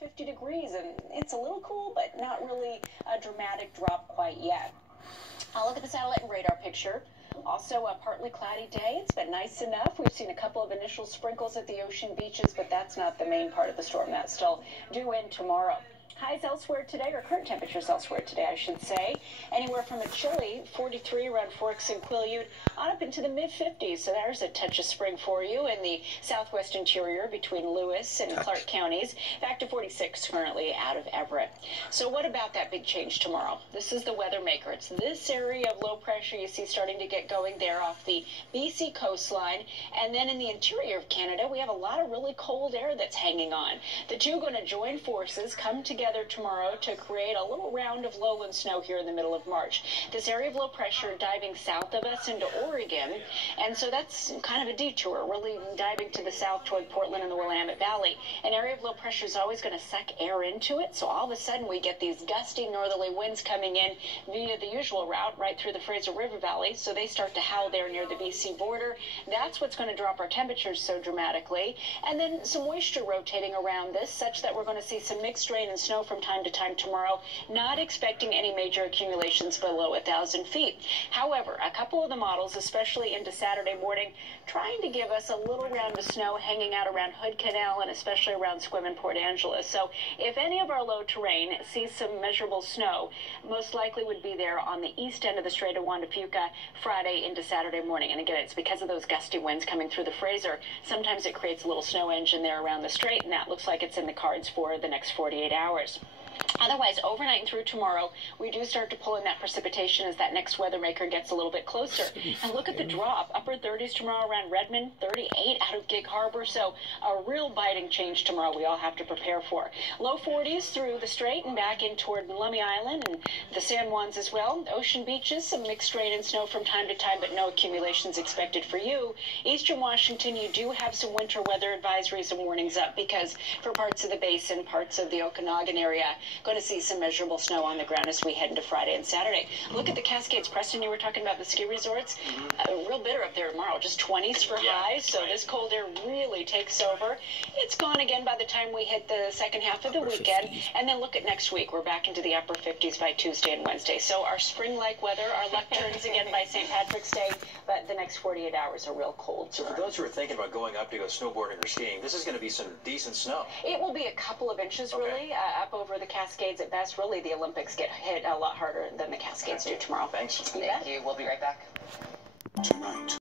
50 degrees, and it's a little cool, but not really a dramatic drop quite yet. I'll look at the satellite and radar picture. Also a partly cloudy day. It's been nice enough. We've seen a couple of initial sprinkles at the ocean beaches, but that's not the main part of the storm. That's still due in tomorrow. Highs elsewhere today, or current temperatures elsewhere today, I should say. Anywhere from a chilly 43 around Forks and Quileute on up into the mid-50s. So there's a touch of spring for you in the southwest interior between Lewis and Clark counties. Back to 46 currently out of Everett. So what about that big change tomorrow? This is the weather maker. It's this area of low pressure you see starting to get going there off the BC coastline. And then in the interior of Canada, we have a lot of really cold air that's hanging on. The two are going to join forces, come together tomorrow to create a little round of lowland snow here in the middle of March. This area of low pressure diving south of us into Oregon, and so that's kind of a detour, really diving to the south toward Portland and the Willamette Valley. An area of low pressure is always going to suck air into it, so all of a sudden we get these gusty northerly winds coming in via the usual route right through the Fraser River Valley, so they start to howl there near the BC border. That's what's going to drop our temperatures so dramatically, and then some moisture rotating around this such that we're going to see some mixed rain and snow from time to time tomorrow, not expecting any major accumulations below 1,000 feet. However, a couple of the models, especially into Saturday morning, trying to give us a little round of snow hanging out around Hood Canal and especially around Sequim and Port Angeles. So if any of our low terrain sees some measurable snow, most likely would be there on the east end of the Strait of Juan de Fuca Friday into Saturday morning. And again, it's because of those gusty winds coming through the Fraser. Sometimes it creates a little snow engine there around the strait, and that looks like it's in the cards for the next 48 hours. Otherwise, overnight and through tomorrow, we do start to pull in that precipitation as that next weather maker gets a little bit closer. And look at the drop. Upper 30s tomorrow around Redmond, 38 out of Gig Harbor. So a real biting change tomorrow we all have to prepare for. Low 40s through the Strait and back in toward Lummi Island and the San Juans as well. Ocean beaches, some mixed rain and snow from time to time, but no accumulations expected for you. Eastern Washington, you do have some winter weather advisories and warnings up because for parts of the basin, parts of the Okanagan area, going to see some measurable snow on the ground as we head into Friday and Saturday. Look at the Cascades. Preston, you were talking about the ski resorts. Real bitter up there tomorrow. Just 20s for highs. So this cold air really takes over. It's gone again by the time we hit the second half of the weekend. And then look at next week. We're back into the upper 50s by Tuesday and Wednesday. So our spring-like weather, our luck turns again by St. Patrick's Day. But the next 48 hours are real cold. So for those who are thinking about going up to go snowboarding or skiing, this is going to be some decent snow. It will be a couple of inches, really, up over the Cascades at best. Really, the Olympics get hit a lot harder than the Cascades do tomorrow. Thanks. Thank you. We'll be right back. Tonight.